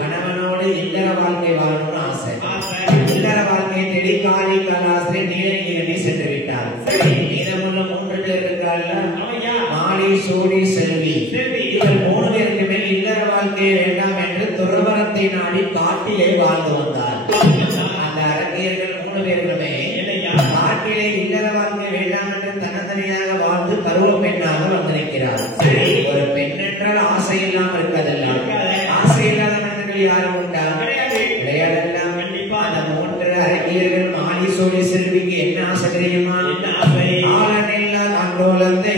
கணவனோடு இல்லற வாழ்க்கை வாழணும்னு ஆசை. வாழ்க்கையை தேடி காளி கலாஸ்திரி நீலகிரி சென்று விட்டார். மீதமுள்ள 3 பேர் இருக்கார்கள். மாலி, சோடி, செல்வி. இவர் 3 பேருக்குமே இல்லற வாழ்க்கை வேண்டாம் என்று துறவரத்தை நாடி காட்டிலே வாழ்ந்து வந்தார். அந்த அரங்கியர்கள் 3 பேருக்குமே காட்டிலே இல்லற வாழ்க்கை வேண்டாம் என்று தனித்தனியாக வாழ்ந்து பருவ பெண்ணாக வந்திருக்கிறார். ஒரு பெண் என்றால் ஆசை இல்லாமல் இருப்பதல்ல. ஆசை இல்லாத மனிதர்கள் யாரும் உண்டா? கிடையாதெல்லாம். அந்த 3 அரங்கியர்கள் மாலி, சோடி, செல்விக்கு என்ன ஆசை தெரியுமா? ஆளனில்லா கண்டோலத்தை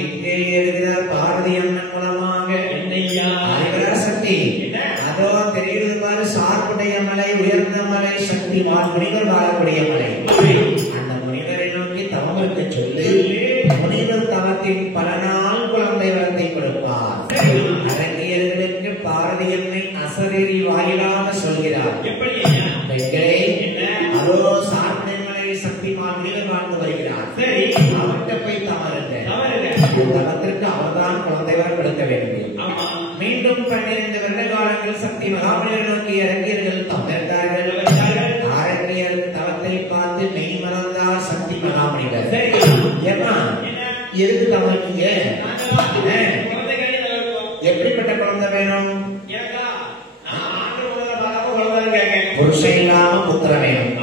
எங்கே இருக்கிறார் பாரதி அண்ணன் மூலமாக என்னையா சக்தி அதோ தெரிகிறது பாரு சார்புடைய மலை உயர்ந்த மலை சக்தி முனிவர் வாழக்கூடிய மலை அந்த முனிவரை நோக்கி தவம் இருக்க சொல்லி முனிவர் தவத்தின் பலனால் குழந்தை வரத்தை கொடுப்பார் அரங்கியர்களுக்கு பாரதி அன்னை அசரீரி வாயிலாக சொல்கிறார் எப்படி அதோ சார்புடைய மலை சக்தி முனிவர் வாழ்ந்து வருகிறார் சரி அவர்கிட்ட போய் தவறுங்க தவத்திற்கு அவர்தான் குழந்தை வர கொடுக்க வேண்டும் மீண்டும் 12 வருட காலங்கள் சக்தி மகாமுனிவரை நோக்கி இறங்கியர்கள் தவறினார்கள் அரங்கியர்கள் தவத்தை பார்த்து மெய் மறந்தார் சக்தி மகாமுனிவர் ஏமா எதுக்கு தவறுங்க எப்படிப்பட்ட குழந்தை வேணும் புருஷன் இல்லாம புத்திர வேணும்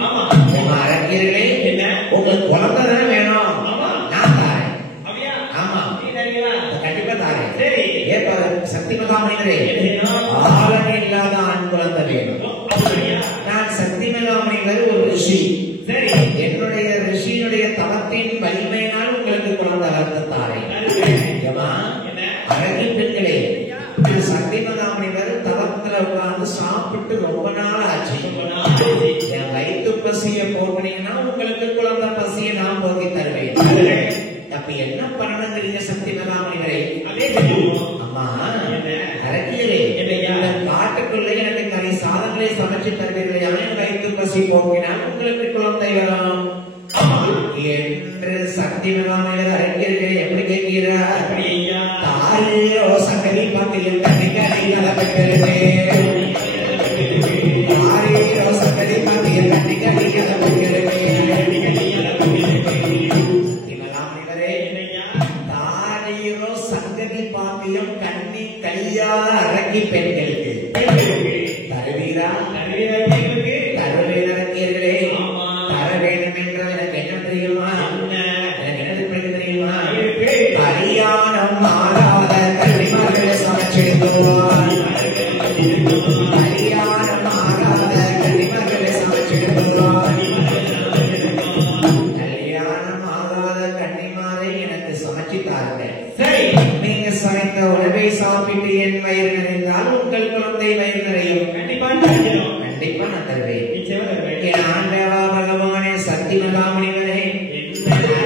அரங்கியர்களே உங்களுக்கு குழந்தை தானே வேணும் நான் தாரேன் கண்டிப்பா தாரேன் சக்தி மகாமுனிவரே ஆளன் இல்லாத ஆண் குழந்தை வேணும் நான் சக்தி மகாமுனிவர் ஒரு ரிஷி என்னுடைய ரிஷியினுடைய தவத்தின் வலிமையினால் உங்களுக்கு குழந்தை வளர்த்து தாரேன் அழகி பெண்களே சக்தி மகாமுனிவர் தவத்துல உட்கார்ந்து சாப்பிட்டு ரொம்ப நாள் ஆச்சு என் வயிற்று பசிய போக்குனீங்கன்னா உங்களுக்கு குழந்தை பசிய நான் போக்கி தருவேன் அப்ப என்ன பண்ணணுங்கிறீங்க சக்தி மகாமுனிவரே அம்மா அரங்கியரே காட்டுக்குள்ள எனக்கு கறி சாதங்களை சமைச்சு தருவீர்களே என் வயிற்று பசி போக்கினால் உங்களுக்கு குழந்தை வரும் என்று சக்தி மகாமுனிவர் அரங்கியர்களே எப்படி கேட்கிறார் தாயோ சகதி பத்தியில் கண்ணிக்காரி பெற்றிருக்கே தாயோ சகதி பத்தியில் கண்ணிக்காரி பெற்றிருக்கே கண்ணி கையால அரங்கி பெண்களுக்கு தருவீரா தருவேனர்களே தர வேண்டும் என்றால் எனக்கு என்ன தெரியுமா எனக்கு என்ன தெரியுமா கல்யாணம் ஆகாத கன்னிமார்களை சமைச்செடுத்துவார் கல்யாணம் ஆகாத கன்னிமார்களை சமைச்செடுத்துவார் கல்யாணம் ஆகாத கன்னிமாரை எனக்கு சமைச்சு தாருங்க நீங்க சமைத்த உணவை சாப்பிட்டு என் வயிறு நிறைந்தால் உங்கள் குழந்தை வயிறு நிறையும் கண்டிப்பா நான் தருவேன் ஆண்டவா பகவானே சக்தி மகாமுனிவரே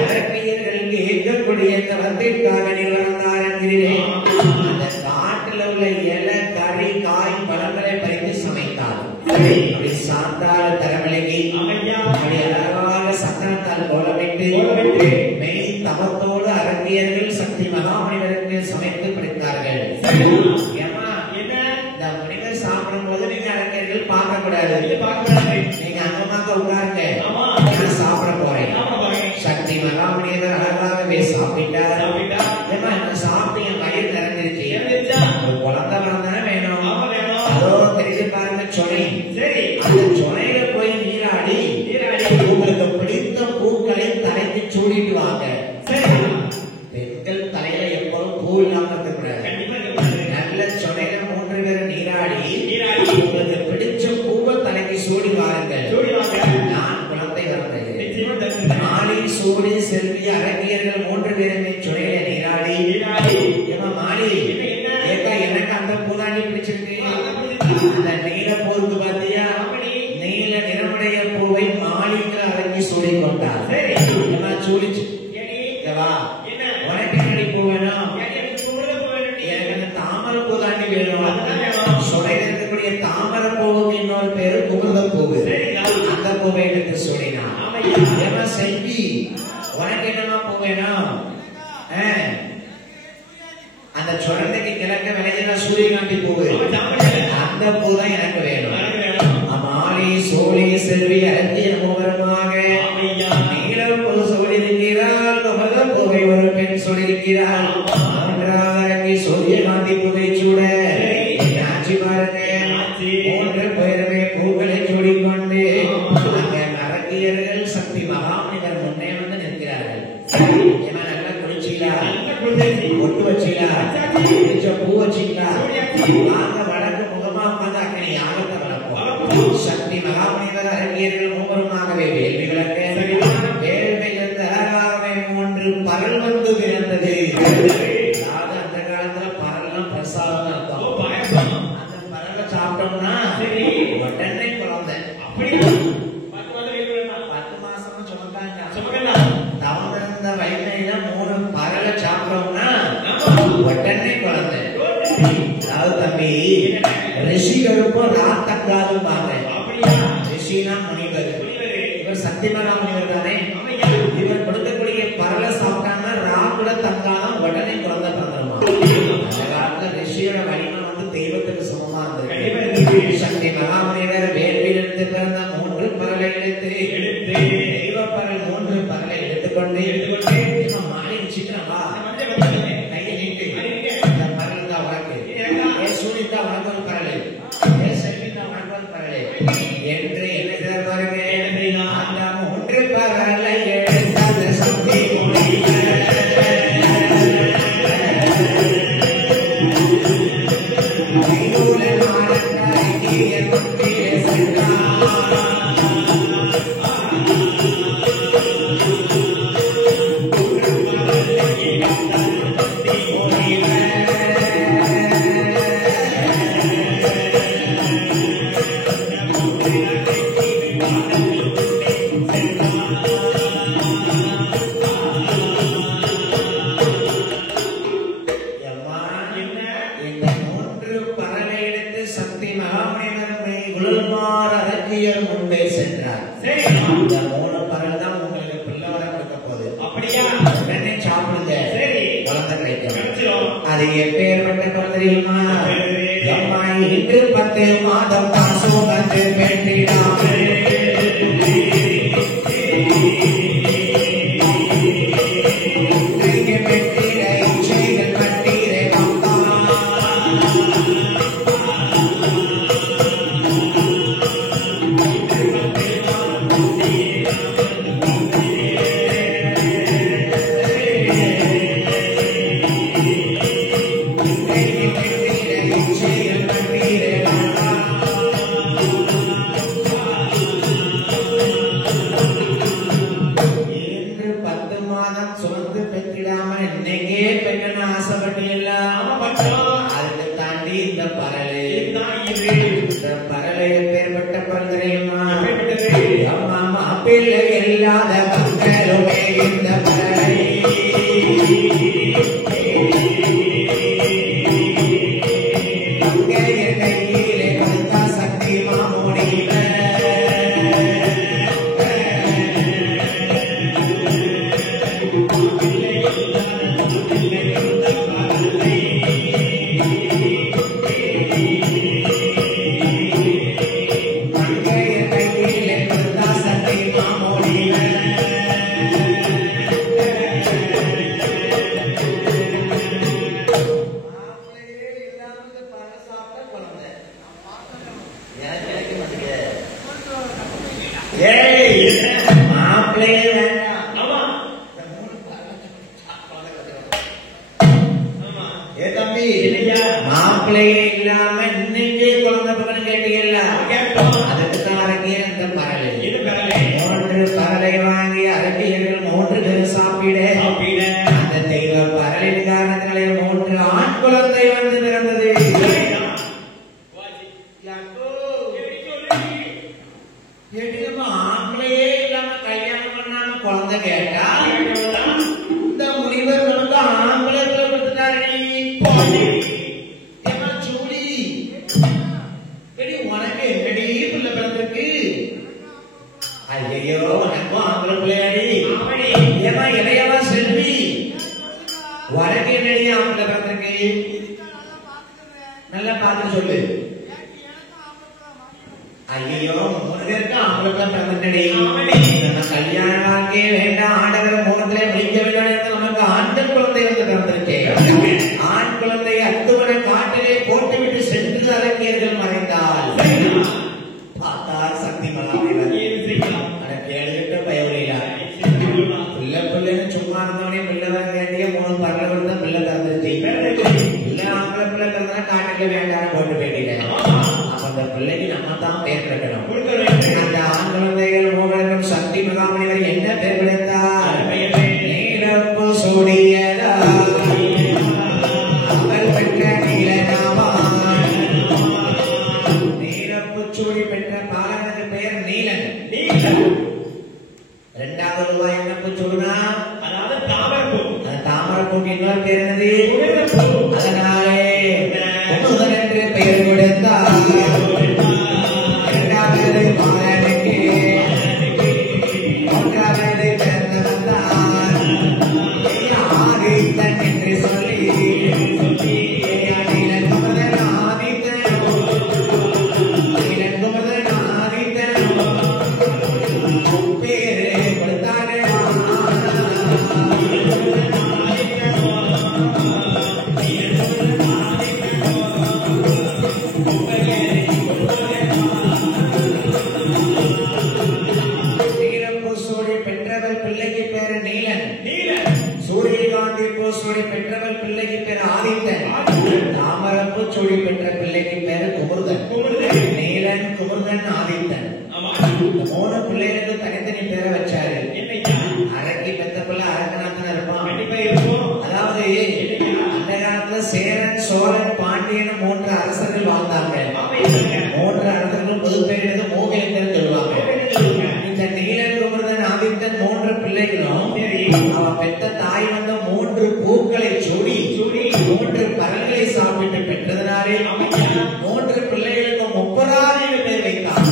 அரங்கியர்களுக்கு ஏற்கக்கூடிய தவத்திற்காக நிர்வந்தார் என்கிறேன் அந்த காட்டில் உள்ள இலை கறி காய் பழங்களை பறித்து சமைத்தார் அப்படி சாந்தால் தரமிளகி அழகாக சக்கரத்தால் கோலமிட்டு மெய் தவத்தோடு அரங்கியர்கள் சக்தி மகாமுனிவருக்கு சமைத்து படைத்தார்கள் இந்த முனிவர் சாப்பிடும் போது நீங்க அரங்கியர்கள் பார்க்க கூடாது நீங்க அங்கமாக உட்காருங்க நான் சாப்பிட போறேன் சக்தி மகாமுனிவர் அழகாகவே சாப்பிட்டார் சாப்பிட்டு என் வயிறு நிறைஞ்சிருச்சு குழந்தை வளர்ந்தானே வேணும் அதோ தெரிஞ்சு பாருங்க சொனை அந்த சொனையில போய் நீராடி உங்களுக்கு பிடித்த பூக்களை தலைக்கு சூடிட்டு வாங்க பெண்கள் தலையில எப்பவும் பூ இல்லாம இருக்கக்கூடாது நல்ல சொனையில 3 பேர் நீராடி உங்களுக்கு பிடிச்ச பூவை தலைக்கு சூடி வாருங்கள் நான் குழந்தை வளர்ந்தேன் மாலி சூடி செல்வி அரங்கியர்கள் 3 பேருமே சொனையில நீராடி மாலி ஏக்கா எனக்கு அந்த பூதாண்டி பிடிச்சிருக்கு அந்த நீல பூருக்கு பாத்தியா நீல நிறமுடைய பூவை மாலிக்கு அரங்கி சூடி கொண்டார் சூடிச்சு உனக்கு பூ வேணும் எனக்கு அந்த தாமரை பூதாண்டி வேணும் சொலையில் இருக்கக்கூடிய தாமரை பூவுக்கு இன்னொரு பேரு குமுத பூவு அந்த பூவை எடுத்து சூடினா செல்வி உனக்கு என்னமா பூ வேணும் அந்த சுரண்டைக்கு கிழக்க விளைஞ்சா சூரியகாந்தி பூவு அந்த பூ தான் எனக்கு வேணும் மாலி சோழி செல்வி அரங்கிய மூவரமாக நீலம் பூ சொல்லியிருக்கிறார் குமுத பூவை ஒரு பெண் சொல்லியிருக்கிறார் அரங்கி சூரியகாந்தி பூவை சூட ஆட்சி பாருங்க 3 பேருமே பூக்களை சூடிக்கொண்டு அரங்கியர்கள் சக்தி மகாமுனிவர் முன்னே வந்து நிற்கிறார்கள் நல்லா குளிச்சீங்களா ஒட்டு வச்சீங்களா பூ வச்சீங்களா வாங்க வடக்கு முகமா உட்கார்ந்து அக்கனை யாகத்தை வளர்ப்போம் சக்தி மகாமுனிவர் அரங்கியர்கள் மூவருமாகவே வேள்வி விளக்க வேள்வியிலிருந்து அழகாகவே 3 பரல் வந்து பிறந்தது சாப்பிட்டோம்னா உடனே குழந்தை. அதாவது தம்பி ரிஷிகளுக்கும் ராத்தக்காதும் பாங்க. ரிஷினா முனிவர். இவர் சத்தியமகா முனிவர் தானே. இவர் கொடுக்கக்கூடிய பரல சாப்பிட்டாங்கன்னா ராகுல தங்காலம் உடனே குழந்தை பிறந்துருமா. அந்த காலத்துல ரிஷியோட வலிமை வந்து தெய்வத்துக்கு சமமா இருந்தது. சக்தி மகாமுனிவர் வேள்வியிலிருந்து பிறந்த 3 பரலை எடுத்து தெய்வ பரல் 3 பரலை எடுத்துக்கொண்டு மாறி வச்சுக்கிறவா கையை நீட்டு இந்த பரல் தான் உனக்கு, சூனித்தா உனக்கு ஒரு பரலை, செல்வித்தா உனக்கு ஒரு பரலை என்று என்ன பாருங்க. அந்த 3 பரலை எடுத்த சக்தி இன்று 10 மாதம் சுமந்து பெற்றிடாமல் இன்னைக்கே பெண்ணு ஆசைப்பட்டீங்களா? அதுக்கு தாண்டி இந்த பரலை இந்த பரலை பேர்பட்ட பரந்தரையுமா அம்மா மாப்பிள்ளை இல்லாத பங்கருமே இந்த பரலை கையிலே வந்தா சக்தி மாமோடியில மாப்பிள்ளையே இல்லாம இன்னைக்கு குழந்தை பக்கம் கேட்டீங்கல்ல, அதுக்கு தான் அரங்கிய இந்த பரலை 3 பரலை வாங்கி அரங்கியர்கள் 3 பேர் சாப்பிட அந்த தெய்வ பரலின் காரணத்தினாலே 3 ஆண் குழந்தை வந்து பிறந்தது. ஆம்பளையே இல்லாம கல்யாணம் பண்ணாம குழந்தை கேட்டா இந்த முனிவர் வந்து ஆம்பளத்துல கொடுத்துட்டாரு. உனக்கு என்னடி பிள்ளை பிறந்திருக்கு? ஐயோ உனக்கும் ஆம்பளை பிள்ளையாடி. ஏமா இளையவா செல்வி உனக்கு என்னடி ஆம்பளை பிறந்திருக்கு? நல்லா பார்த்து சொல்லு. ஐயோ 3 பேருக்கு ஆம்பளை பிறந்தடி. நம்ம கல்யாண வாழ்க்கையே வேண்டாம், ஆண்டவர் முகத்திலே விழிக்க வேண்டும். நமக்கு ஆண் குழந்தை வந்து பிறந்திருக்கேன். ஆண் குழந்தை அத்துவன காட்டிலே போட்டுவிட்டு சென்று அரங்கியர்கள் மறைந்தால் பார்த்தார் சக்தி மகாமுனிவர். கேளுகிட்ட பயவில்லை. பிள்ளை பிள்ளைன்னு சும்மா இருந்தவனே பிள்ளை வர வேண்டிய 3 பரலவர் தான் பிள்ளை பிறந்துருச்சு. பிள்ளை ஆம்பளை பிள்ளை பிறந்தா காட்டுக்கு வேண்டாம் போட்டு போயிட்டீங்க. அந்த பிள்ளைக்கு நம்ம தான் பேர் கிடைக்கணும். அந்த ஆண் குழந்தைகள் மூவருக்கும் சக்தி மகாமுனிவர் என்ன பேர் கிடைத்தார்? நீலப்பு சூடியதா அவர் பெற்ற நீலனாவான். நீலப்பு சூடி பெற்ற பாலனுக்கு பெயர் நீலன். இரண்டாவது என்ன சூடுனா அதாவது தாமரப்பூ. தாமரப்பூக்கு இன்னொரு பேர் என்னது? அதனாலே குமுதன் என்று பெயர் கொடுத்தார். இரண்டாவது மாறனுக்கு மூன்றாவது பிறந்தவன் தான் ஆதித்தன் என்று சொல்லி இளங்குமரன் ஆதித்தன் பேரு கொடுத்தார்கள். பெற்றவள் பிள்ளைக்கு பேரு நீலன். சூரியகாந்தி பூசோடி பெற்றவள் பிள்ளைக்கு பேரு ஆதித்தன். தாமரப்பு சூடி பெற்ற பிள்ளைக்கு பேரு குமுதன். நீலன், குமுதன், ஆதித்தன். மூணு பிள்ளைகளுக்கு தனித்தனி பேரை வச்சாரு. அரக்கி பெத்த பிள்ளை அரக்கநாதன் இருப்பான். அதாவது அந்த காலத்துல சேரன், சோழன், பாண்டியன் மூன்று அரசர்கள் வாழ்ந்தாங்க. மூன்று அரசர்களும் பொது பேர் மோகேந்திரன் சொல்லுவாங்க. இந்த நீலன், குமுதன், ஆதித்தன் மூன்று பிள்ளைகளும் அவன் பெற்ற தாய் வந்த மூன்று பூக்களை சூடி மூன்று பழங்களை சாப்பிட்டு பெற்றதனாலே மூன்று பிள்ளைகளுக்கு முப்பராதி பேர் வைத்தார்.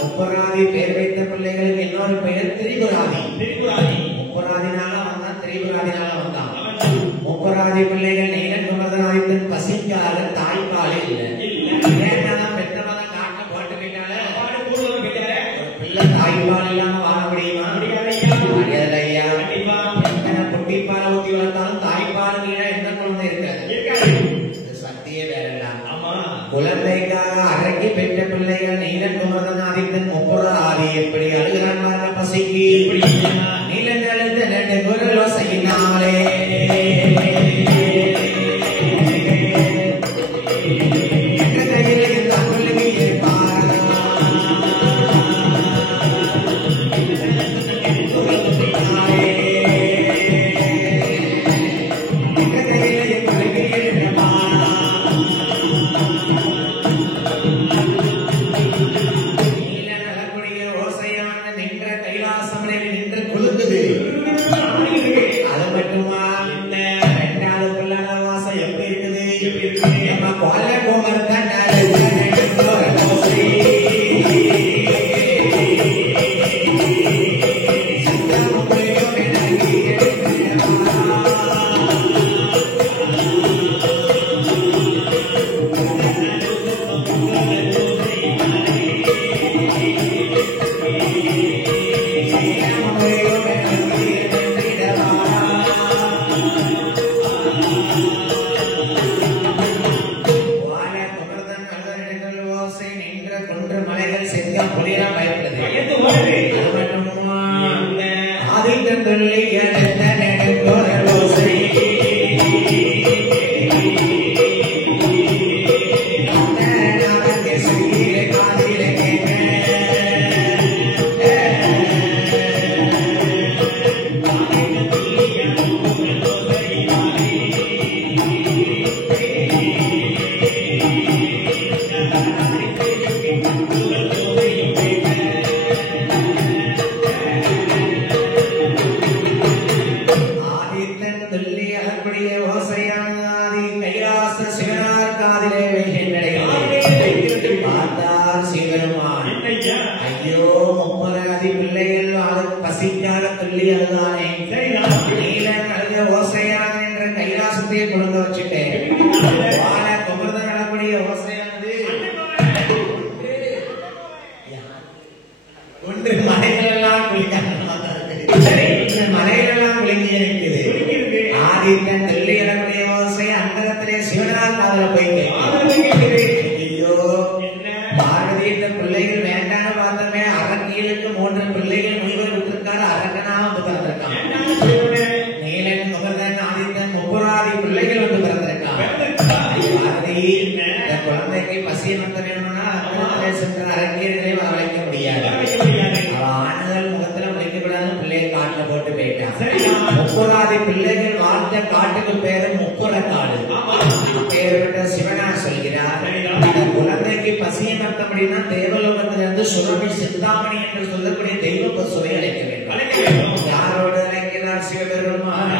முப்பராதி பேர் வைத்த பிள்ளைகளுக்கு இன்னொரு பெயர் திரிபுராதி. முப்பராதினால வந்தான், திரிபுராதினால வந்தான். முப்பராதி பிள்ளைகள் நீலன், குமுதன், ஆதித்தன் பசிக்காக தாய்ப்பாலே இல்லை. ஏன்னா பெற்றவங்க காட்ட போட்டு போயிட்டால பிள்ளை தாய்ப்பால் இல்லாம வாழ முடியுமா? முடியாதையா. குட்டிப்பால ஊத்தி வளர்த்தாலும் தாய்ப்பால் எந்த குழந்தை இருக்காது. சக்தியே வேற. குழந்தைக்காக அரக்கி பெற்ற பிள்ளைகள் நீலன், குமுதன், ஆதித்தன் முப்பராதி எப்படி அழுகிறான் பாருங்க பசிக்கு. நீலன் எழுந்த ரெண்டு குரல் ஓசையினாலே யாரோட அழைக்கிறார் சிவபெருமான்?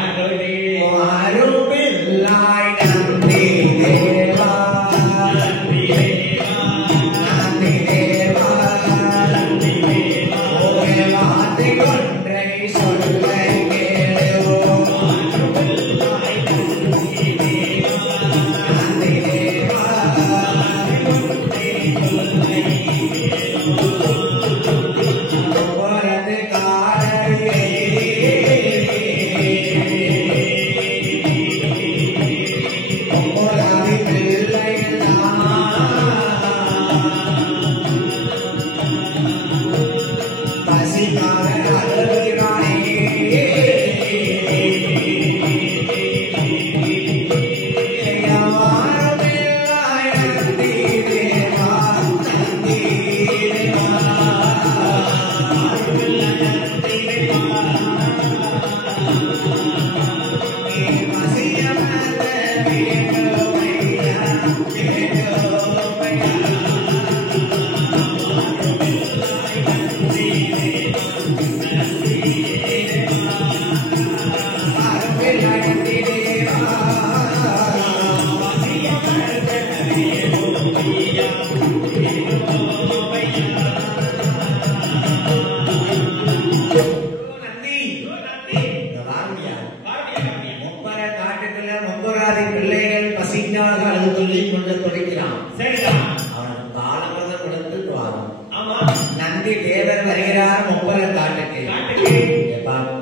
முப்பராதி பிள்ளைகள் பசிக்காக அழுது சொல்லி கொண்டு துடிக்கிறான். சரிதான். அவனுக்கு பாலமிரதம் கொடுத்து வாரம். ஆமா. நந்தி தேவர் வருகிறார் முப்பர காட்டுக்கு.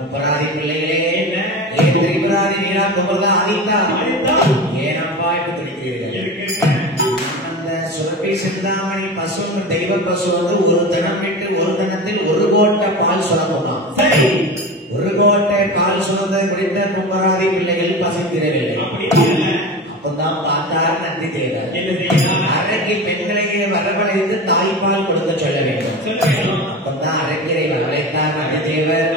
முப்பராதி பிள்ளைகளே ஏன் திரிபுராதி நீரா குமரதா ஆதித்தா ஏனப்பா இப்ப துடிக்கிறீர்கள்? அந்த சுரபி சிந்தாமணி பசு தெய்வ பசு வந்து ஒரு தினம் விட்டு ஒரு தினத்தில் ஒரு கோட்டை பால் சுரப்போம். சரி, ஒரு கோட்டை பால் சுரந்த குடித்த முப்பராதி பிள்ளைகள் பசிக்கிறவில்லை. அப்பதான் பார்த்தார் நந்தி தேவர். அரைக்கு பெண்களையே வரவழைத்து தாய்ப்பால் கொடுக்க சொல்ல வேண்டும். அப்பதான் அரைக்கிறை வரவழைத்தார் நந்தி தேவர்.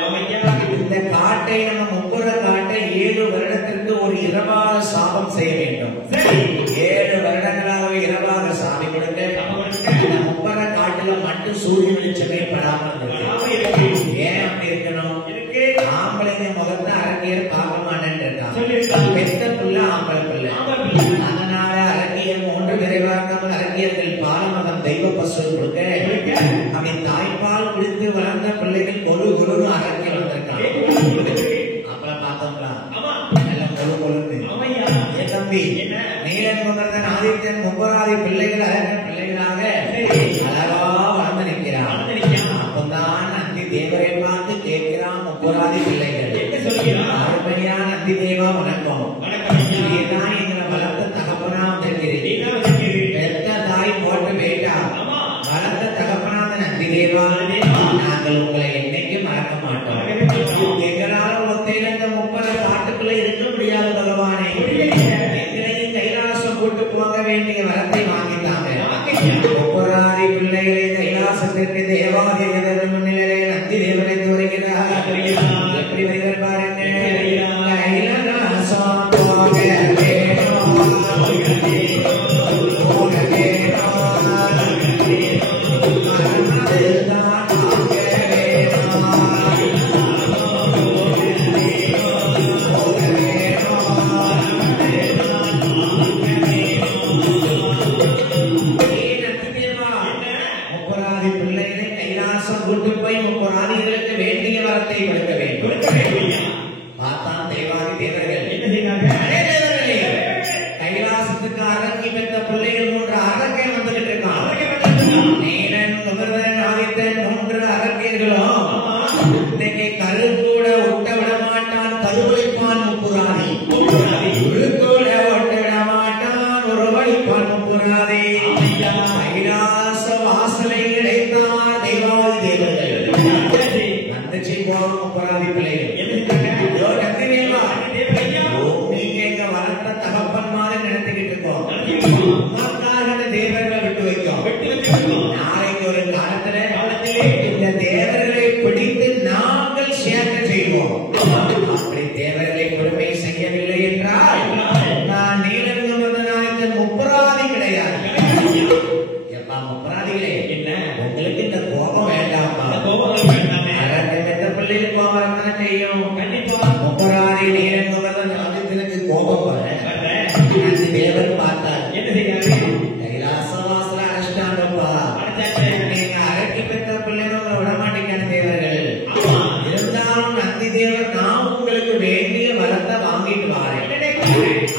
இந்த காட்டை நம்ம முப்புற காட்டை 7 வருடத்திற்கு ஒரு இரவாக சாபம் செய்ய வேண்டும். 7 வருடங்களாக இரவாக சாமி கொடுக்க முப்பற காட்டுல மட்டும் சூரிய வெளிச்சமே படாமல் இருக்கு. ஏன் அப்படி இருக்கணும்? ஆம்பளைங்க முகத்தை அரங்கியர் பார்க்க மாட்டேன்னு இருக்காங்க. பெத்த புள்ள ஆம்பளை பிள்ளை. அதனால அரங்கியர் 3 விரைவாக்காமல் அரங்கியர்கள் பாலமதம் தெய்வ பசு கொடுக்க அப்படி தாய்ப்பால் குடித்து வளர்ந்த பிள்ளைகள் ஒரு குரு அரங்கி வந்திருக்காங்க. அப்புறம் பார்த்தோம்னா நல்ல கொழு கொழுந்து தம்பி நீலன் குமரன் ஆதித்தன் முப்பராதி பிள்ளைகள் அரங்க பிள்ளைகளாக அழகா வளர்ந்து நிற்கிறான். அப்பதான் நந்தி தேவரை பார்த்து கேட்கிறான் முப்பராதி பிள்ளைகள் என்ன சொல்கிறான்? அருமையா நந்தி தேவா வணக்கம். நீதான் எங்களை வளர்த்த தகப்பனா தெரிகிறேன். பெத்த தாய் போட்டு வேட்டா வளர்த்த தகப்பனா நந்தி தேவா நாங்கள் உங்களை என்னைக்கு மறக்க மாட்டோம். எங்களால் ஒத்தையில இந்த முப்பது காட்டுக்குள்ள இருக்க முடியாது பகவானே. எங்களையும் கைலாசம் கூட்டு போக வேண்டிய வரத்தை வாங்கிட்டாங்க. முப்பராதி பிள்ளைகளை கைலாசத்திற்கு தேவாதி தேவர்கள் முன்னிலையிலே நந்தி தேவரை தோறுகிறார். எப்படி வருகிறார் பாருங்க. கைலாசம் போக கைலாசத்துக்கு அரங்கி பெற்ற பிள்ளைகள் 3 அரக்கை வந்துகிட்டு இருக்கான். நீலன் குமரன் ஆதித்தன் 3 அரக்கியர்களும் இன்னைக்கு கரு கூட ஒட்ட விட மாட்டான். கருவழிப்பான் முப்புராதி. ஒரு கூட ஒட்ட விட மாட்டான். ஒரு வழிப்பான் முப்புராதி. கைலாச வாசலை கிடைத்தார் தெய்வாதி தேவர்கள். நந்திச்சி போவோம் முப்பராதி பிள்ளைகள். நீங்க எங்க வளர்த்த தகப்பன் மாதிரி நினைத்துக்கிட்டு இருக்கோம். தேவர்களை விட்டு வைக்கும். நாளைக்கு ஒரு காலத்திலே இந்த தேவர்களை பிடித்து நாங்கள் சேர்க்க செய்வோம். அப்படி தேவர்களை கொடுமை செய்யவில்லை என்றால் நான் நீலன் முப்பராதி கிடையாது. எப்பா முப்பராதிகளே என்ன உங்களுக்கு இந்த கோபம் வேண்டாமா? பிள்ளைகள் கோபம் தானே செய்யும். கண்டிப்பா முப்பராதி நீலன் ஆதித்தனுக்கு கோபம் வர தேவர் பார்த்தார். என்ன செய்ய கைலாசவாசல அனுஷ்டானப்பா நீங்க அரக்கி பெற்ற பிள்ளைகள் விடமாட்டேங்கான தேவர்கள். இருந்தாலும் நந்தி தேவர் நான் உங்களுக்கு வேண்டிய வரத்தை வாங்கிட்டு வாரேன்.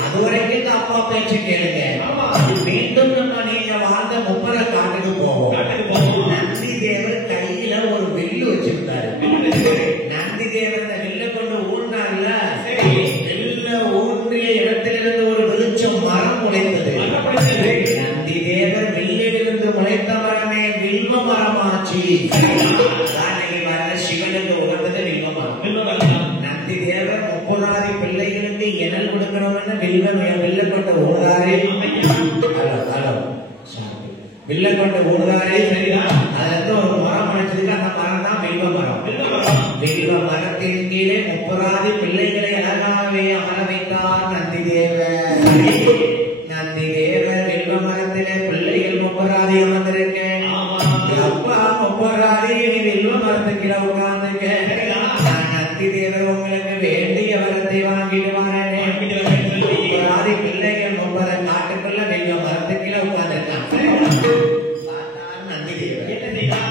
அதுவரைக்கும் அப்பா பேச்சு கேளுங்க. மீண்டும் நம்ம நீங்க வாழ்ந்த முப்பர காட்டுக்கு போவோம். நந்தி தேவர் கையில ஒரு வில்லு வச்சிருந்தாரு. நந்தி தேவர் இந்த வில்ல கொண்டு ஊர்னார்ல. வில்ல ஊன்றிய இடத்திலிருந்து ஒரு வெளிச்சம் மரம் முளைத்தது. நந்தி தேவர் வில்லிலிருந்து முளைத்த மரமே வில்வ மரமாச்சு. சிவனுக்கு உகந்தது வில்வ மரம். நந்தி தேவர் முப்பராதி பிள்ளைகளுக்கு எனல் கொடுக்கணும்னு வில்ல கொண்டு ஓடுறாரு. வில்ல கொண்டு ஓடுறாரு. சரிதான். அதுல இருந்து ஒரு மரம் முளைச்சதுக்கு அந்த மரம் தான் வில்வ மரம். வில்வ மரத்தின் கீழே முப்பராதி பிள்ளைகளை அழகாவே அமர வைத்தார் நந்தி தேவர். நந்தி தேவர் வில்வ மரத்திலே பிள்ளைகள் முப்பராதி அமர்ந்திருக்கேன். அப்பா முப்பராதி வில்வ மரத்துக்கு உட்கார்ந்துக்க. நந்தி தேவர் உங்களுக்கு வேண்டிய வரத்தை வாங்கிட்டு வரேன். முப்பராதி பிள்ளைகள் முப்பர காட்டுக்குள்ள வில்வ மரத்துக்கு உட்கார்ந்துருக்காங்க. நந்தி தேவர் என்ன செய்தார்?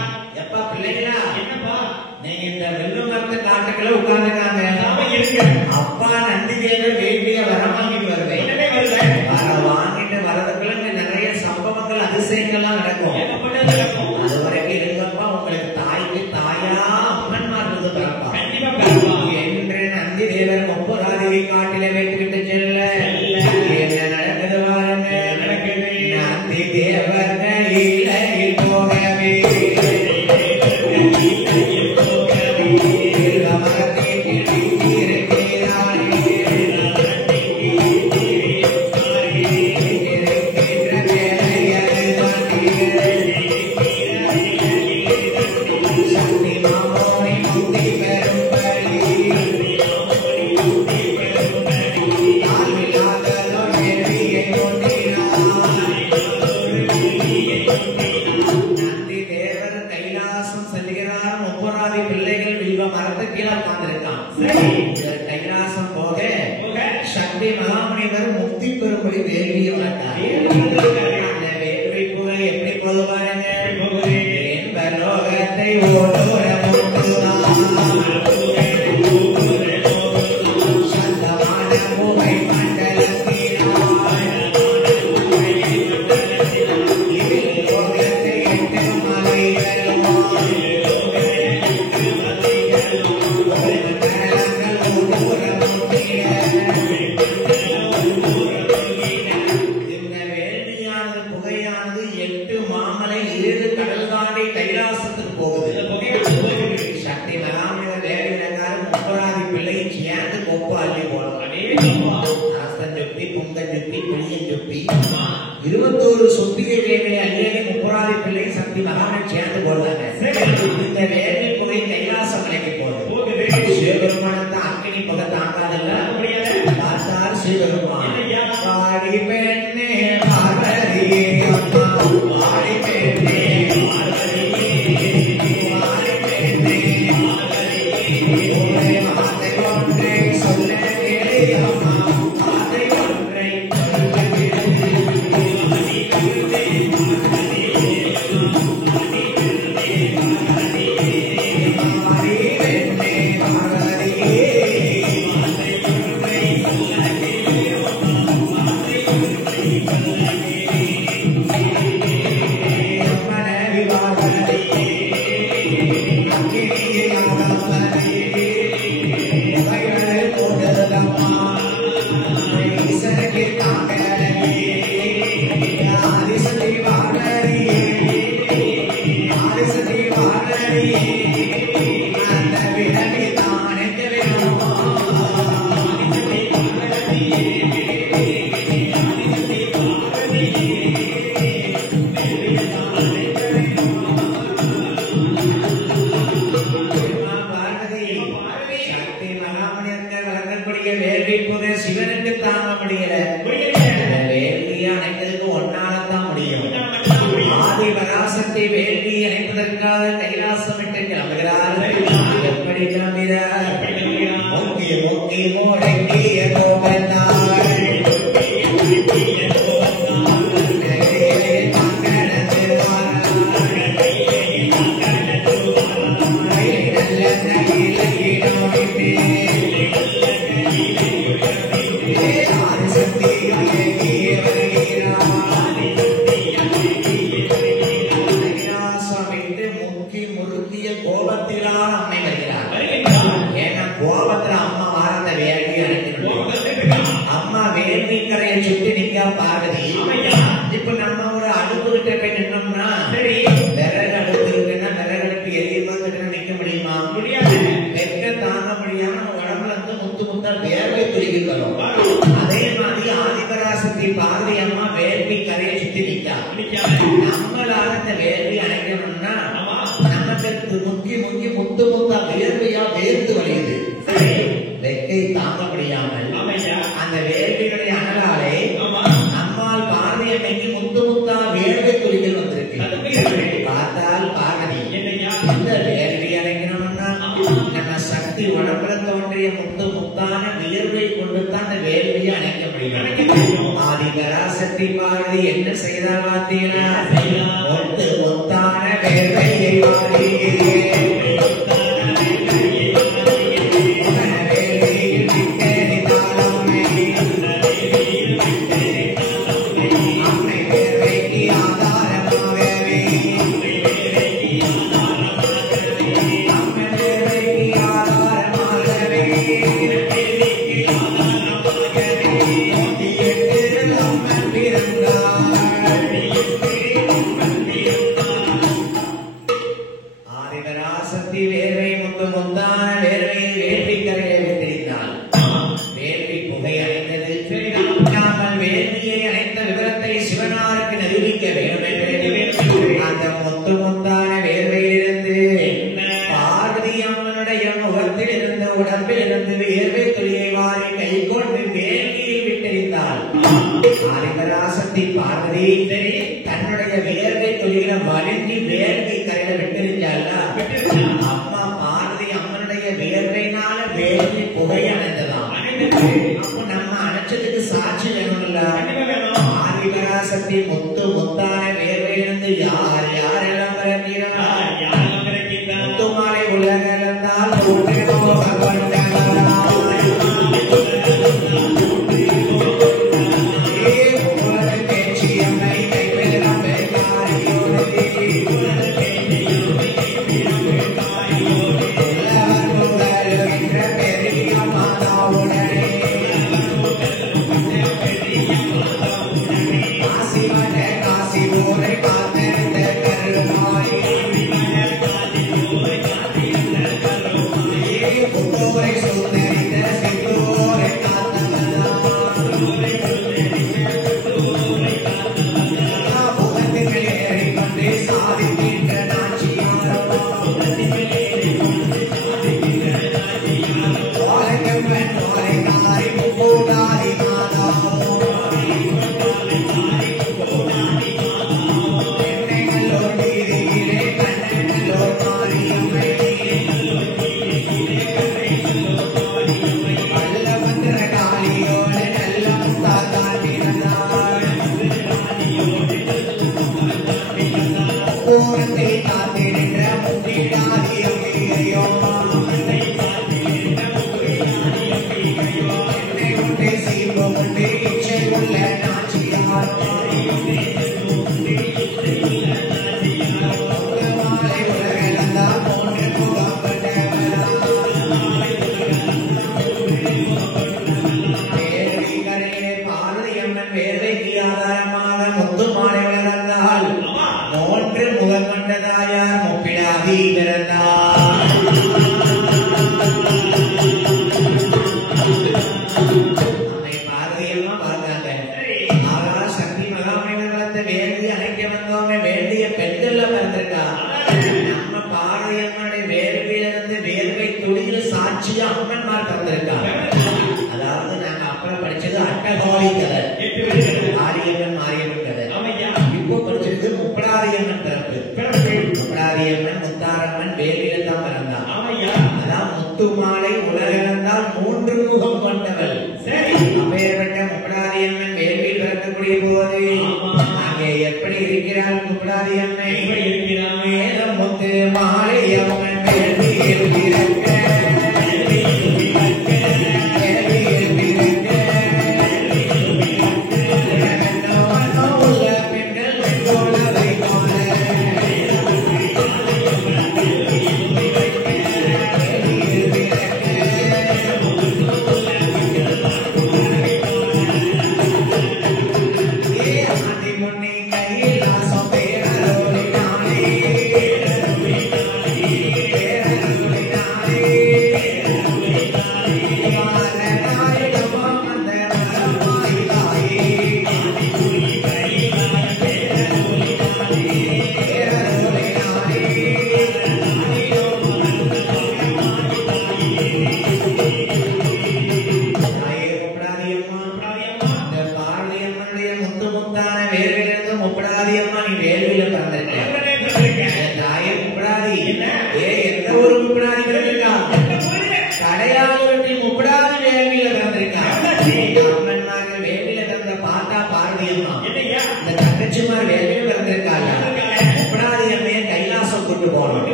முந்தன் சுப்பி பெரிய சுப்பி 21 சுப்பிகை வேலை அள்ளி முப்பராதி பிள்ளை சக்தி மகானை சேர்ந்து போடுறாங்க. இந்த வேலை புகை கைலாசம் மலைக்கு போகுது. சிவபெருமானத்தை அக்கினி புகை தாங்காதல்ல பார்த்தார் சிவபெருமான். வாடி பெண்ணே பார்வதி அம்மா வாடி பெண்ணே பார்வதி வாடி பெண்ணே பார்வதி ஒரே வார்த்தை ஒன்றை சொல்ல கேளு அம்மா வார்த்தை ஒன்றை சொல்ல கேளு சிவனுக்கு தாங்க முடியல. வேள்வி அணைப்பதற்கு ஒன்னால்தான் முடியும். ஆதி பராசக்தி வேள்வி அணைப்பதற்காக கைலாசம் விட்டு கிளம்புகிறார்கள். எப்படி கிளம்பினார்? முக்கி முக்கி முடங்கிய கோபத்தால் கோபத்திலான அம்மை வருகிறார். ஏன்னா கோபத்துல அம்மா வாரத்தை வேள்வி அணைக்கணும். அம்மா வேள்வி கரையை சுற்றி நிற்க பார்வதி. இப்ப நம்ம ஒரு அடுப்பு கிட்ட போய் நின்னோம்னா விறகு அடுப்பு இருக்குன்னா விறகு அடுப்பு எரியுமா நிக்க முடியுமா? முடியாது. வெக்க தாங்க முடியாம உடம்புல இருந்து முத்து முத்தா வேர்வை துருகி தரும். அதே மாதிரி ஆதிபராசக்தி பார்வதி அம்மா வேள்வி கரையை சுற்றி நிற்கா. நம்மளால இந்த வேள்வி அணைக்கணும்னா நமக்கு முக்கி முக்கி முத்து முத்தா வேர்வையா வேர்த்து வழியுது. வெக்கை தாங்க முடியாமல் அந்த வேர்வைகளை அனலாலே நம்மால் பார்வையை நீங்கி முத்து முத்தா வேர்வை துளிகள் வந்திருக்கு. பார்த்தால் பார்வதி இந்த வேர்வை அடைக்கணும்னா நம்ம சக்தி உடம்புல தோன்றிய முத்து முத்தான வியர்வை கொண்டுதான் அந்த வேர்வையை அணைக்க முடியும். ஆதிபராசக்தி பார்வதி என்ன செய்தால் பார்த்தீங்கன்னா ஒத்து ஒத்தான வேர்வையை வாரி ஆதிபராசக்தி வேர்வை முத்து முத்தான வேர்வை வேள்வி கரையை விட்டிருந்தாள். வேள்வி புகை அணைந்தது. நாமல் வேள்வியை அணைத்த விவரத்தை சிவனாருக்கு நிரூபிக்க வேண்டும் என்று அந்த முத்து முத்தான வேர்வையிலிருந்து பார்வதி அம்மனுடைய முகத்தில் இருந்து உடம்பில் இருந்து வேர்வை துளியை வாரி கை கொண்டு வேள்வியை விட்டிருந்தாள். ஆதிபராசக்தி பார்வதி தன்னுடைய வேர்வை துளிகளை வலிந்து வேள்வி கரையில விட்டிருந்தாள். அம்மா பார்வதி அம்மனுடைய வேர்வையினால வேள்வி புகை அணைந்ததாம். அப்போ நம்ம அணைச்சதுக்கு சாட்சி வேணும்ல. ஆதிபராசக்தி முத்து முத்தான வேர்வையிலிருந்து யார் யாரெல்லாம் பிறக்கிறார்? முத்து மாலை உலகெல்லாம் Así va a அம்மன் வேர்வைக்கு ஆதாரமாக முத்து மாலை வளர்ந்தால் 3 முகம் கொண்ட தாயார் முப்பிடாதி பிறந்தார். அம்மை பார்வையம்மா பார்த்தாங்க. ஆகா சக்தி மகாமேளத்தை வேண்டி அணைக்க வந்தோமே வேண்டிய பெண்கள் பிறந்திருக்கா. நம்ம பார்வையம்மனுடைய வேர்வையிலிருந்து வேர்வை துளியில் சாட்சியா அம்மன்மார் பிறந்திருக்கா. அதாவது நாங்க அப்புறம் படிச்சது அட்டகோடி கதை, ஆரியம்மன் மாரியம்மன் கதை. இப்போ படிச்சது முப்படாரியம்மன் பிறப்பு. முப்படாரியம்மன் முத்தாரம்மன் வேர்வையில தான் பிறந்தான். அதான் முத்து மாலை உலகிழந்தால் 3 முகம் கொண்டவள். அப்பேற்பட்ட முப்படாரியம்மன் வேர்வையில் பிறக்கக்கூடிய போது அங்கே எப்படி இருக்கிறாள் முப்படாரியம்மன்? மேலும் முத்து மாலை அம்மன் வேர்வையில் பிறக்க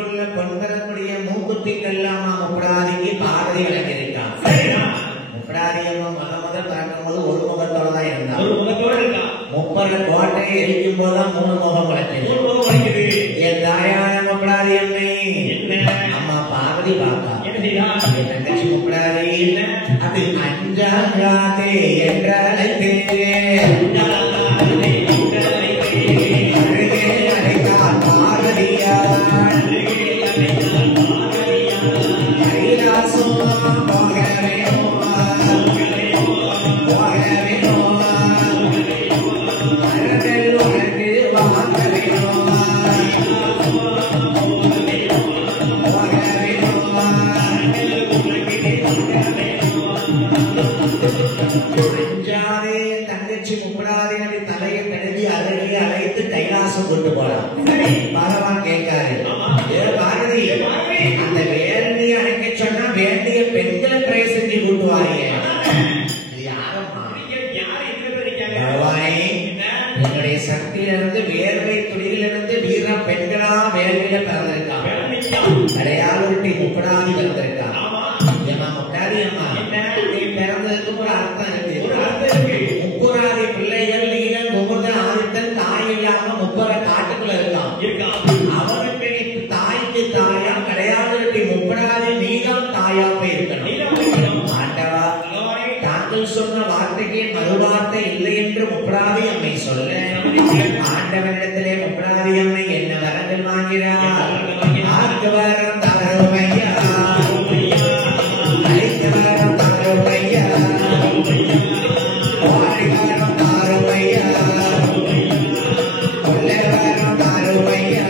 கொள்ள பொன்பரக்கூடிய மூக்குத்திக்கெல்லாம் முப்படாதிக்கு பாரதி விளக்கியிருக்கான். முப்படாதி அம்மா முதல் பிறக்கும் போது ஒரு முகத்தோட தான் இருந்தான். ஒரு முகத்தோட இருக்கா. முப்பது கோட்டையை எரிக்கும் போதுதான் 3 முகம் வளர்க்குது. என் தாயான முப்படாதி அம்மை அம்மா பார்வதி பாப்பா என் தங்கச்சி முப்படாதி அது அஞ்சாங்காதே என்றழைத்தே தங்கச்சி முப்படாதி தலையை கழுவி அழகி அழைத்து கைலாசம் கொண்டு போறான். பகவான் கேட்காரு, பாரதி அந்த வேண்டிய அழைக்க சொன்னா வேண்டிய பெண்களை பிரேசிச்சு கூட்டுவாங்க. பகவானே என்னுடைய சக்தியிலிருந்து வேர்வை துளியிலிருந்து வீர பெண்களா வேள்வியில பிறந்திருக்கான். கடையாளூட்டி முப்படாதி பிறந்திருக்கான். முப்படாதி அம்மா நீ பிறந்ததுக்கு ஒரு அர்த்தம் இருக்கு. ஒரு அர்த்தம் இருக்கு. முப்புராதி பிள்ளைகள் நீலன் முகுந்தன் ஆதித்தன் தாய் இல்லாம முப்பர காட்டுக்குள்ள இருக்கான். அவனுக்கு தாய்க்கு தாயா கடையாளூட்டி முப்படாதி நீதான் தாயா போய் இருக்கணும். ஆண்டவா தாங்கள் சொன்ன வார்த்தைக்கு மறுவார்த்தை இல்லை என்று முப்படாதி அம்மை சொல்ல ஆண்டவனிடத்திலே முப்படாதி அம்மை என்ன வரங்கள் வாங்கிறார். ஆக்கு வரம் தவறுமையா அழைத்து வரம் தவறுமையா வாரி வரம் தாருமையா கொல்ல வரம் தாருமையா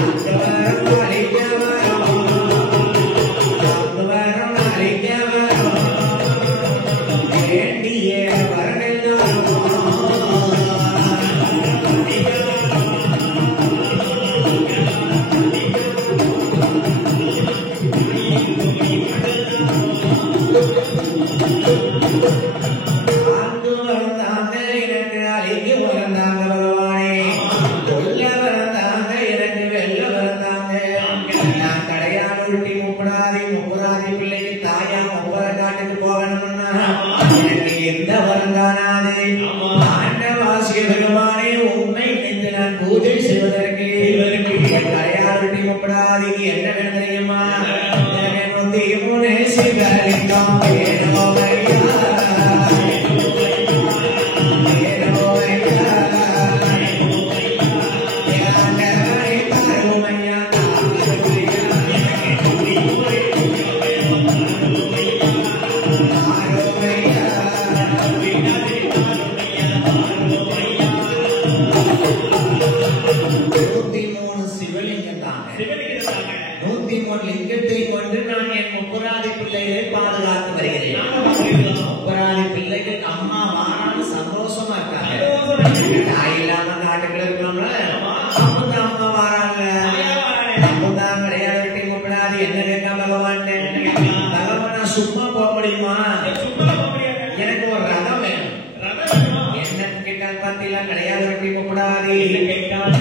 ஆக்கு வரம் அழைக்க வரம் ஆக்கு வரம் அழைக்க வரம் வேண்டிய வரங்கள் பூஜை செய்வதற்கு முப்படாதிக்கு என்ன வேணும் தெரியுமா? சிவலிங்கம் லிங்கத்தை கொண்டு நான் என் முப்பராதி பிள்ளைகளை பாதுகாத்து வருகிறேன். முப்பராதி பிள்ளைகள் அம்மா வாரான்னு சந்தோஷமா இருக்காங்க. தாய் இல்லாம காட்டுக்குள்ள இருக்கணும்ல, அம்மா அம்மா வாராங்க. அம்முதான் கிடையாது. முப்பராதி என்ன கேட்கா பகவான்? பகவான் சும்மா போக முடியுமா? எனக்கு ஒரு ரதம் வேணும். என்ன கேட்டால் பார்த்தீங்களா? கிடையாது. முப்படாதி கேட்டால்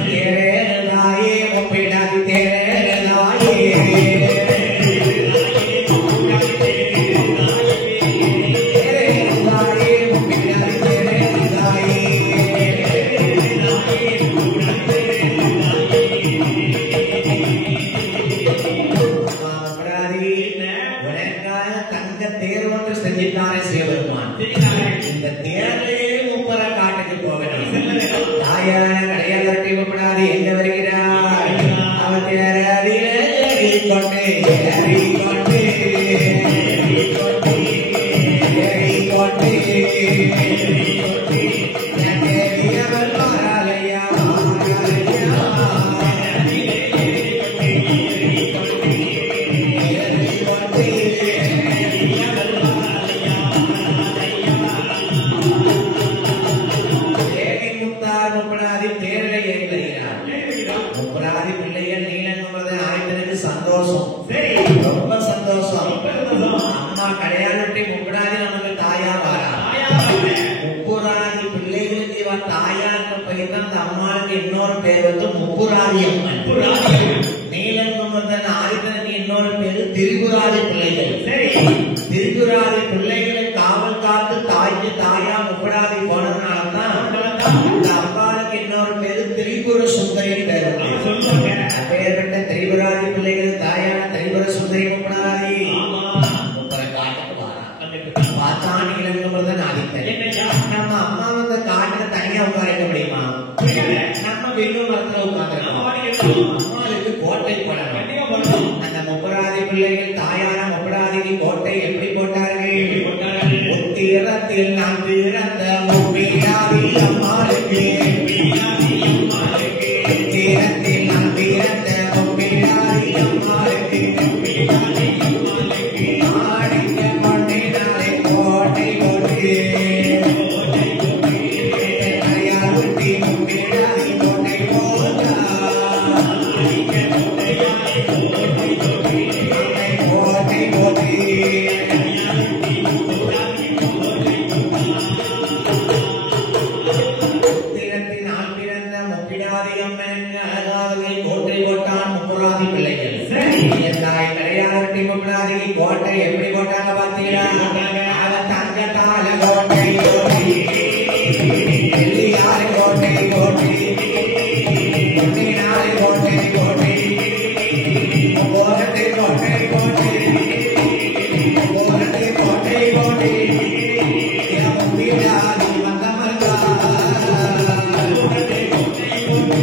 தாயே முப்பிடாதி தேரே தாயே தங்க தேர் ஒன்று செஞ்சிட்டாரே சிவபெருமான். இந்த தேர்லையே முப்பர காட்டுக்கு போகணும். தாயான கடையாளட்டி முப்படாது எங்க வருகிறார்? அவர் தேரடியிலே கொண்டு முப்பராதி பிள்ளைகள் நீலங்கிறது ஆயத்தனுக்கு சந்தோஷம். ரொம்ப சந்தோஷம். அம்மா கடையாளட்டி முப்படாதி நமக்கு தாயா வாரா. முப்பராதி பிள்ளைகளுக்கு இவன் தாயாக்கு போய் தான் அந்த அம்மாவுக்கு இன்னொரு பேர் வந்து முப்புராதி அம்மன். நீலங்குமரன் ஆதித்தனுக்கு இன்னொரு பேரு திரிபுராதி பிள்ளைகள். சரி, திரிபுராதி பிள்ளைகளை காவல் காத்து தாய்க்கு தாயா முப்படாதி போனதுனாலதான் இந்த அம்பாளுக்கு இன்னொரு பேரு திரிபுர சுந்தரி பேரு. அப்பேற்பட்ட திரிபுராதி பிள்ளைகள் தாயான திரிபுர சுந்தரி முப்படாதி முப்பரை காட்டுக்கு வாரான். பார்த்தான் நீலங்குமரன் ஆதித்தன். நம்ம அம்மா வந்து காட்டுக்கு தனியா உட்கார முடியுமா? நம்ம வெள்ளூர் மரத்துல உட்கார்ந்து அம்மாவுக்கு கோட்டை போடணும். அந்த முப்பராதி பிள்ளைகள் தாயான முப்பராதிக்கு கோட்டை எப்படி போட்டார்கள்? உத்திரத்தில் நான் பிறந்த முப்பிராதி அம்மாளுக்கு, உத்திரத்தில் நான் பிறந்த முப்பிராதி அம்மாளுக்கு ஆடிக்க கொண்டினாலே கோட்டை போட்டு கோட்டை எப்படி போட்டாங்க பாத்தீங்களா? தங்கத்தால கோட்டை கோட்டை, வெள்ளியால கோட்டை கோட்டை, பொன்னினால கோட்டை கோட்டை, கோட்டை கோட்டை கோட்டை, கோட்டை கோட்டை கோட்டை, வீடாதி வந்த மருந்தா கோட்டை கோட்டை கோட்டை,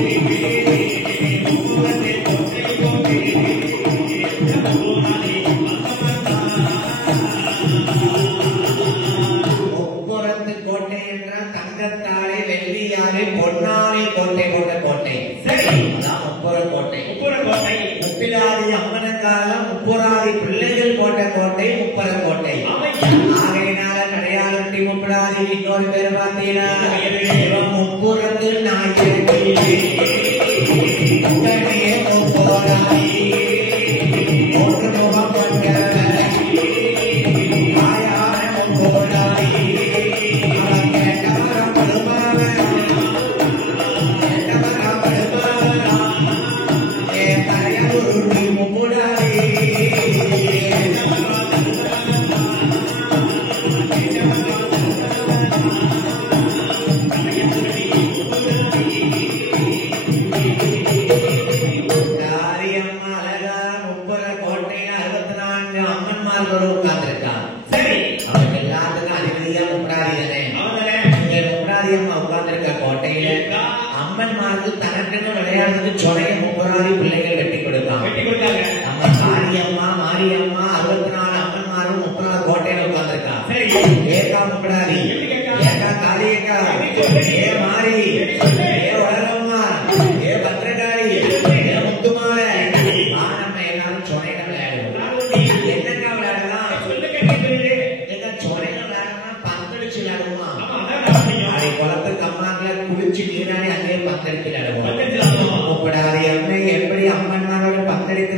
பொன்னாலை கோட்டை போட்ட கோட்டை. சரி, அதான் முப்புர கோட்டை. முப்புர கோட்டை முப்பிலாதி அம்மனுக்காக முப்புராதி பிள்ளைகள் போட்ட கோட்டை முப்பர கோட்டை. ஆகையினால கடையாளட்டி முப்பிலாதி இன்னொரு பேர் பார்த்தீங்கன்னா முப்புரத்து நாயகி உடனே முப்போராதி மூன்று முகம் கொண்டவர் ஆயான முப்போராதி அம்மன்மாருக்கு தனக்கென்று விளையாடுறதுக்கு சொலைய முப்பராதி பிள்ளைகள் வெட்டி கொடுத்தாங்க. நம்ம காரியம்மா மாரியம்மா 64 அம்மன்மாரும் முப்பராதி கோட்டையில உட்கார்ந்துருக்கா. ஏகா முப்பராதி, ஏகா காளியக்கா, ஏ மாரி, ஏ உலகம்மா, ஏ பத்திரகாளி, ஏ முத்துமால, நம்ம எல்லாரும் சொலையில விளையாடுவோம். என்னக்கா விளையாடலாம்? எங்க சொலையில விளையாடலாம், பந்தடிச்சு விளையாடுவோமா? குளத்துக்கு அம்மாக்களை குளிச்சு நீராடி அங்கே பந்தடித்து விளையாடுவோம். முப்படாதி அம்மை எப்படி அம்மன்மாரோட பந்தடித்து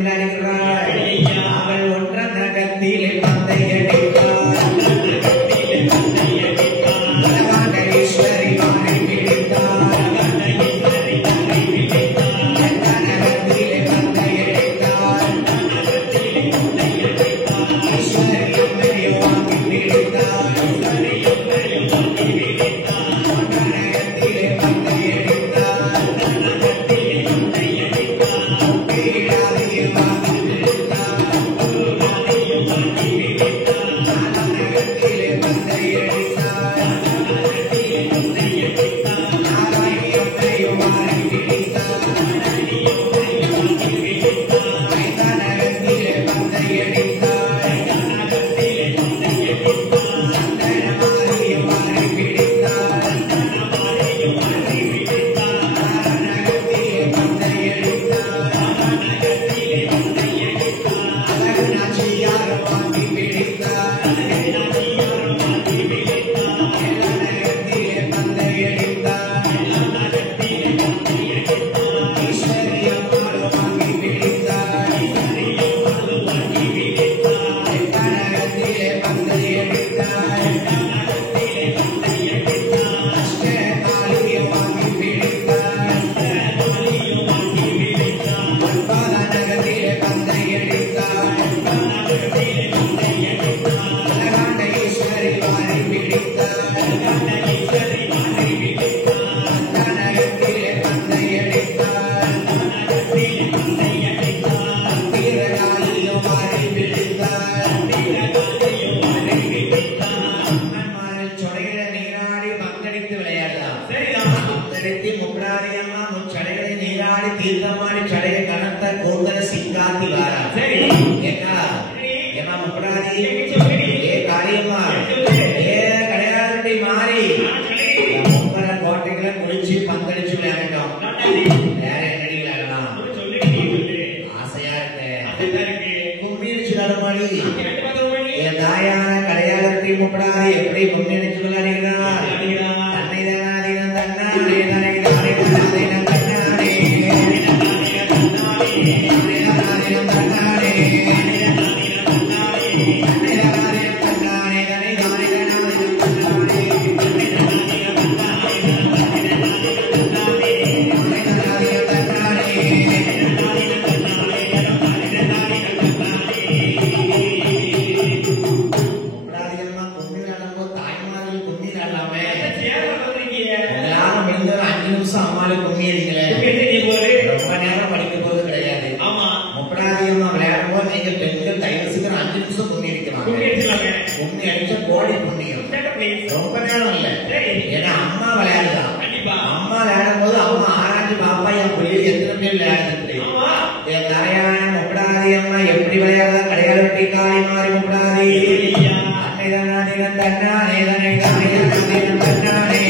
மணி என் தாயான கடையாளத்தை முப்படாது எப்படி முன்னெடுத்து விளையாடுகிறார் தன்னை தானாதீனம் தன்னானே தன்னை தானே தானாதீனம் தன்னானே தானாதீனம் தன்னானே ரொம்ப நேரம் இல்ல. ஏன்னா அம்மா விளையாடுதான். அம்மா விளையாடும் போது அம்மா ஆராய்ச்சி பாப்பா என் பிள்ளை எத்தனை பேர் விளையாடுறது என் தாயான முப்படாதி அம்மா எப்படி விளையாடுறா கடையாள வெட்டி காளி மாறி முப்படாதி தன்னானே தன்னானே தன்னானே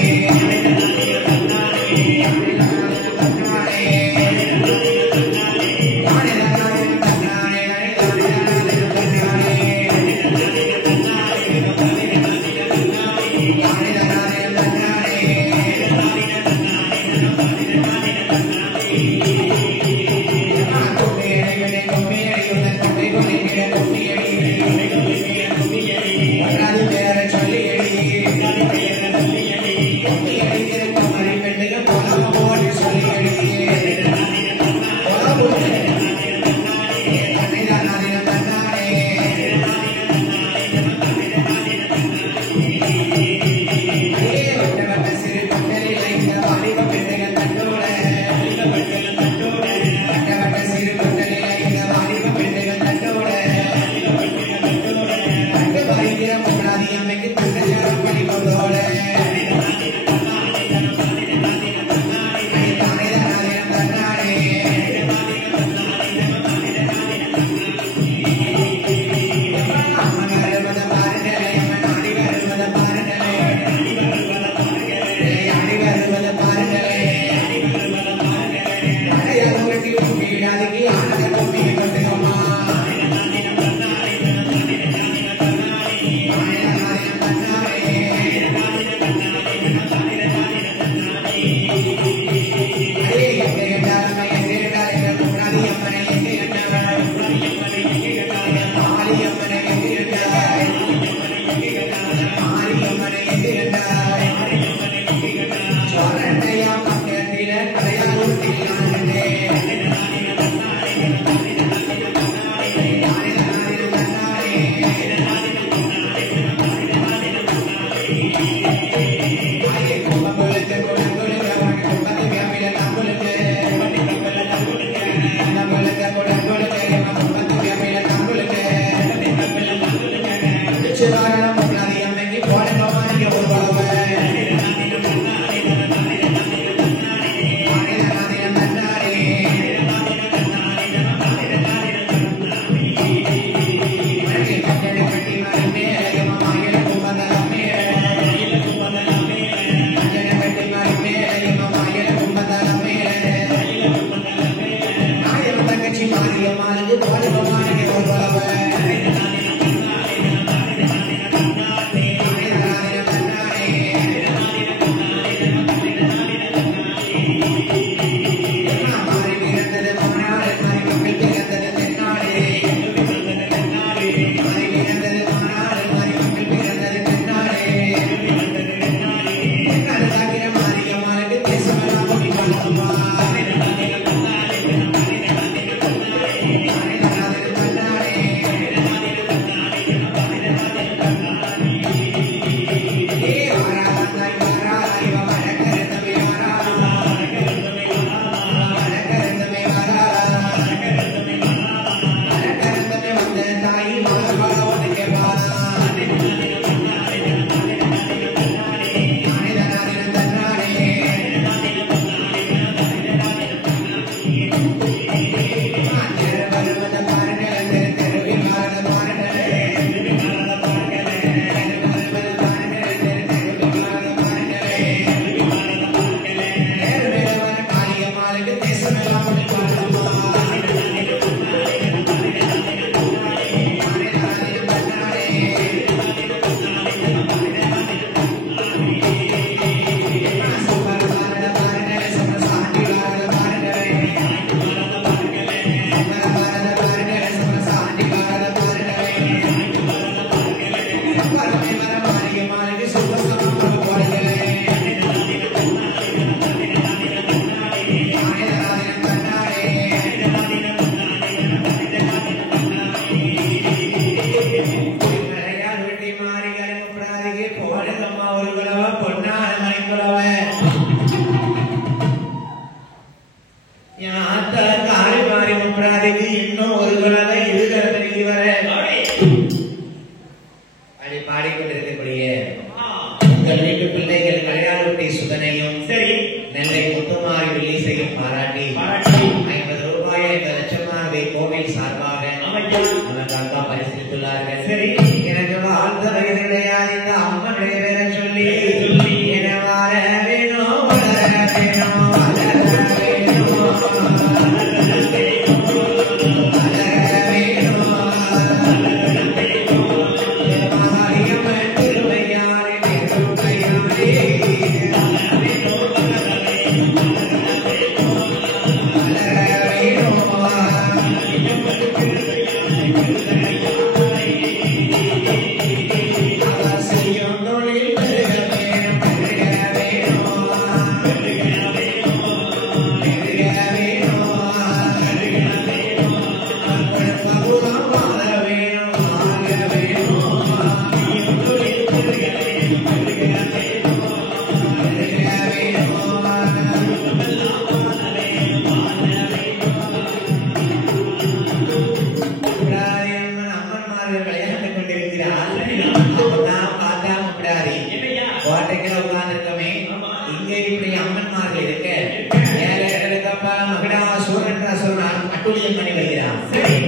வருகிறான்.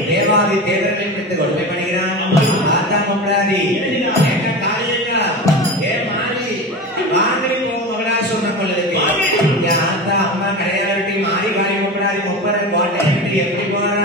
தேவாதி தேவர்களை பிடித்து கொடுமை பண்ணுகிறான். ஆத்தா முப்படாதி எங்க காளியக்கா ஏ மாறி வாங்கி போ மகடாசுரனை கொல்லுதுக்கு. இங்க ஆத்தா அம்மா கடையாளட்டி மாறி வாங்கி முப்படாதி முப்பட கோட்டை எப்படி போறா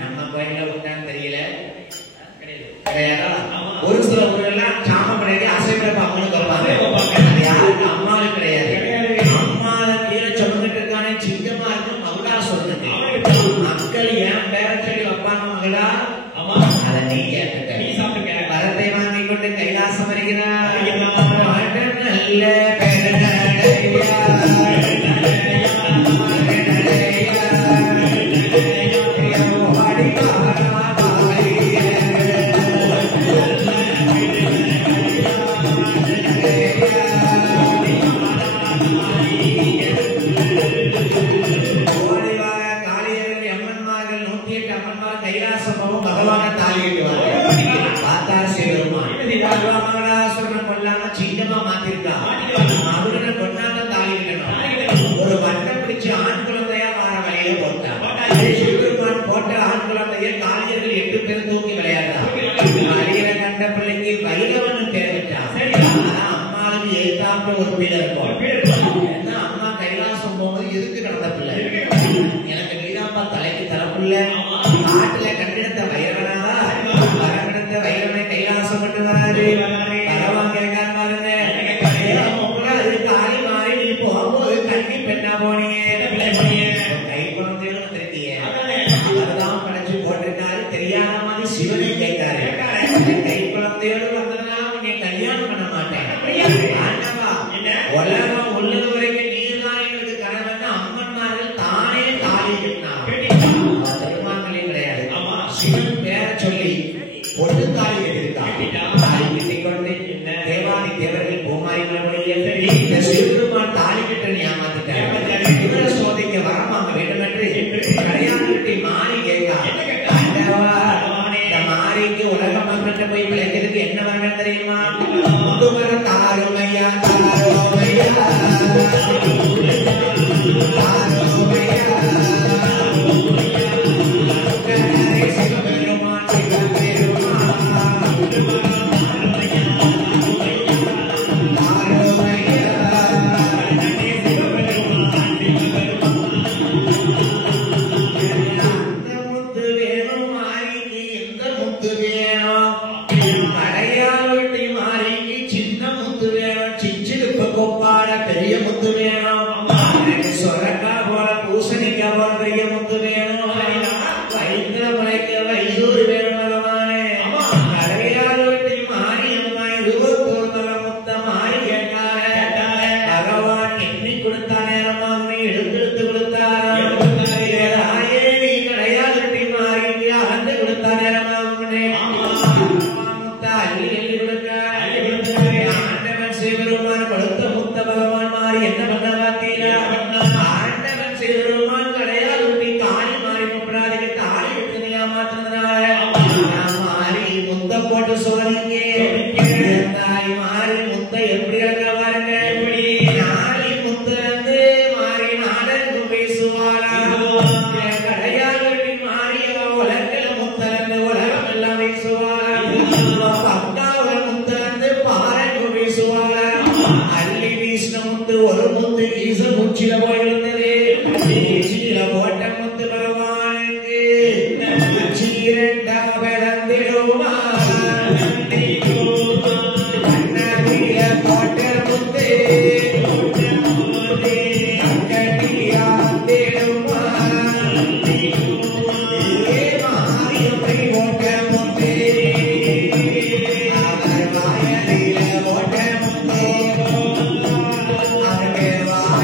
நம்ம கோயில உண்டான்னு தெரியல. நீ கேட்டுக்க, நீ சாப்பிட்டுக்க. வரத்தை வாங்கிக் கொண்டு கைலாசம் வருகிறார். நல்ல பெருநடையா, பகவான தாலியிடுவாங்க. பார்த்தா சிவருமா மகனாசுரன் கொல்லாம சிங்கமா மாத்திருக்கான். அவனை கொண்டாந்த தாலியிடணும். ஒரு வட்டம் பிடிச்சு ஆண் குழந்தையா வார வழியில போட்டான். சிவருமான் போட்ட ஆண் குழந்தைய காளியர்கள் 8 பேர் தூக்கி விளையாடுறான். அழியிற கண்ட பிள்ளைக்கு வைரவன் பேர் வச்சான். அம்மாவுக்கு எழுத்தாப்புல ஒரு பிள்ளை இருக்கும். ஏன்னா அம்மா கைலாசம் போகும்போது எதுக்கு நடந்த பிள்ளை, எனக்கு நீதாப்பா தலைக்கு தரப்புள்ள, நாட்டுல கண்டிடத்த வைரவனாரா, வரகணத்த வைரவனை கைலாசம் கொண்டு வராரு. பகவான் கேட்காரு பாருங்க, அதுக்கு ஆளி மாறி நீ போகும்போது கண்ணி பெண்ணா போனியே, கை குழந்தைகளும் வந்திருக்கிய, அவர்தான் படைச்சு போட்டிருக்காரு. தெரியாத மாதிரி சிவனை கேட்காரு, கை குழந்தையோடு வந்ததுனால நீ கல்யாணம் பண்ண மாட்டேன். உலகம் உள்ளது வரைக்கும் நீதான் எங்களுக்கு கணவன் அம்மன்மார்கள் தானே தாலி கட்டினார். திருமாங்கலையும் கிடையாது. சிவன் பேர சொல்லி பொண்ணு தாலி கட்டிருக்கான். தாலி கட்டிக்கொண்டு தேவாதி தேவர்கள் பூமாரிகளுடைய சிவருமான் தாலி கட்ட ஏமாத்திட்டார். இவரை சோதிக்க வரமாங்க வேண்டும் என்று கல்யாணத்தை மாறி கேட்கான். மாறிக்கு உலக மக்கள்கிட்ட போய் பிழைக்கிறதுக்கு என்ன வரணும் தெரியுமா? முதுமர தாருமையா தாரோமையா தாரோமையா சிவபெருமான் சிவபெருமான் பெரிய முத்து வேணும். சொரக்கா போல பூசணிக்கா போல பெரிய முத்து வேணும். வயிற்று முளைக்க வயசூர் வேணும். பகவானே கடையால் வெட்டி மாரியம்மா 21 தலை முத்த மாறி கேட்டாரே. பகவான் எண்ணி கொடுத்தா நேரமாக எடுத்து கொடுத்தாரே. கடையால் வெட்டி மாறி அகந்து கொடுத்தா நேரமாக முத்த அள்ளி எள்ளி கொடுக்க ஆண்டவன் சிவபெருமான் கொடுத்த முத்த பகவான் மாறி என்ன பண்ண பார்த்தீரா? ஆண்டவன் சிவபெருமான் கடையால் ஊட்டி காளி மாறி முப்பராதிக்கு தாலி எடுத்துனியா மாத்தினதுனால மாறி முத்த போட்டு சோதிங்க. தாய் மாறி முத்த எப்படி இழக்க பாருங்க. நாளி முத்த வந்து மாறி நாடகம் பேசுவாரா? கடையால் ஊட்டி மாறி உலகில முத்த உலகம் எல்லாம் பேசுவாரா? பக்காவுல முத்த வந்து பாறைக்கு பேசுவாரா? அள்ளி வீசின முத்து ஒரு முத்து ஈச முச்சில போயிருந்தது. சீல போட்ட முத்து பகவானுக்கு சீரண்டா விளந்திடுமா? கண்ணாடிய போட்ட முத்து கட்டியா வந்திடுமா? மாரியம்மை போட்ட முத்து அவர் வாயலில போட்ட முத்து போட்ட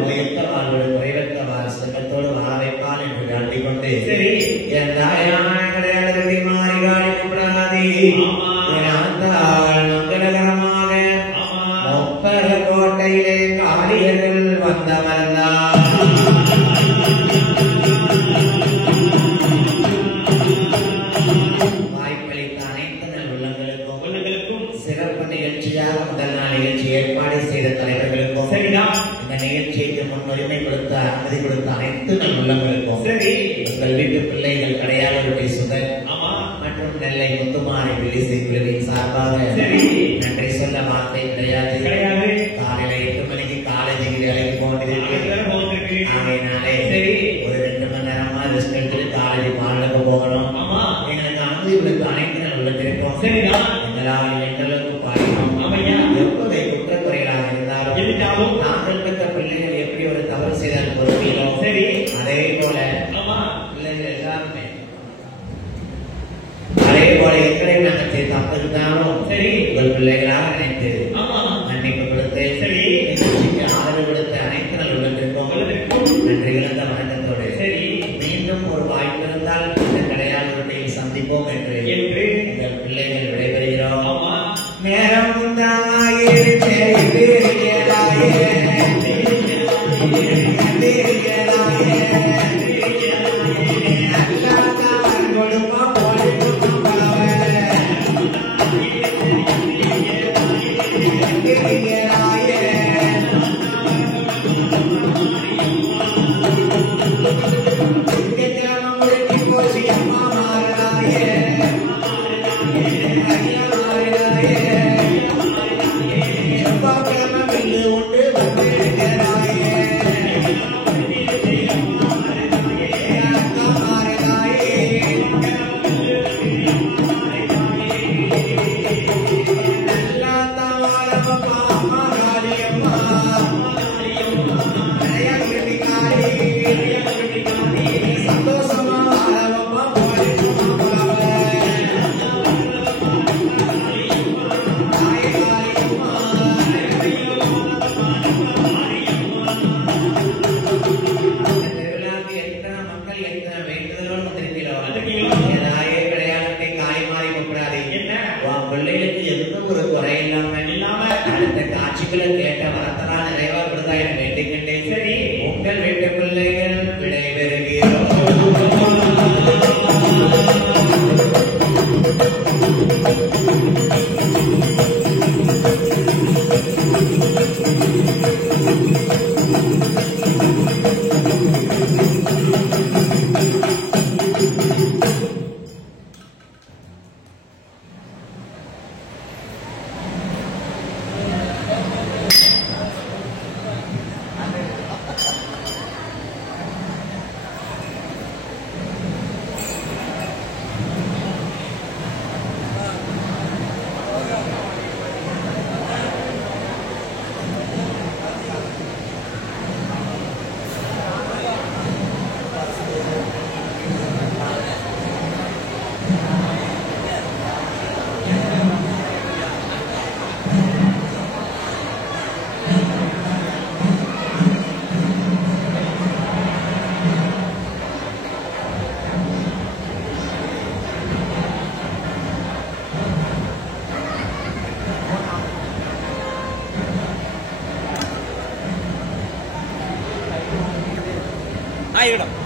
நோயற்ற வாழ்வோடு குறைவற்ற வார செல்வத்தோடு வாழ வைப்பான் என்று எங்கள் வீட்டு பிள்ளைகள் கடையாளருடைய சுதன் மற்றும் நெல்லை முத்துமாரி வில்லிசை குழுவின் சார்பாக நன்றி சொல்ல வார்த்தை கிடையாது. காலையில 8 மணிக்கு காலேஜுக்கு வேலைக்கு போகிறது. ஆகையினாலே ஒரு 2 மணி நேரமா ரெஸ்ட் எடுத்துட்டு காலேஜ் மாநிலக்கு போகணும். எங்களுக்கு அனுமதி கொடுத்து அனைத்து நாள் உள்ளத்திருக்கோம். எங்களால் எங்களுக்கு பாடினோம். எப்போதை குற்றக்குறைகளாக இருந்தாலும் நாங்கள் பெற்ற பிள்ளைகள் எப்படி ஒரு தவறு செய்தால் பொறுப்பீனோம். அதே போல பிள்ளைகள் எல்லாருமே அதே போல எங்களை நாங்கள் செய்து தப்பு இருந்தாலும் உங்கள் பிள்ளைகளாக நினைத்து மன்னிப்பு கொடுத்து நிகழ்ச்சிக்கு ஆதரவு கொடுத்த அனைத்து நாள் உள்ளத்திற்கும் நன்றி இழந்த வணக்கத்தோடு மீண்டும் ஒரு வாய்ப்பு இருந்தால் இந்த கடையாளருடைய சந்திப்போம் என்று உங்கள் பிள்ளைகள் விடைபெறுகிறோம். நேரம் பிள்ளைகளுக்கு எந்த ஒரு குறை இல்லாம அடுத்த காட்சிகளை கேட்ட வரத்தனால் நிறைவா விடுதா என வேண்டிக்கின்றேன். உங்கள் வீட்டு பிள்ளைகள் விடைபெறுகிறோம். ஆயிடும்.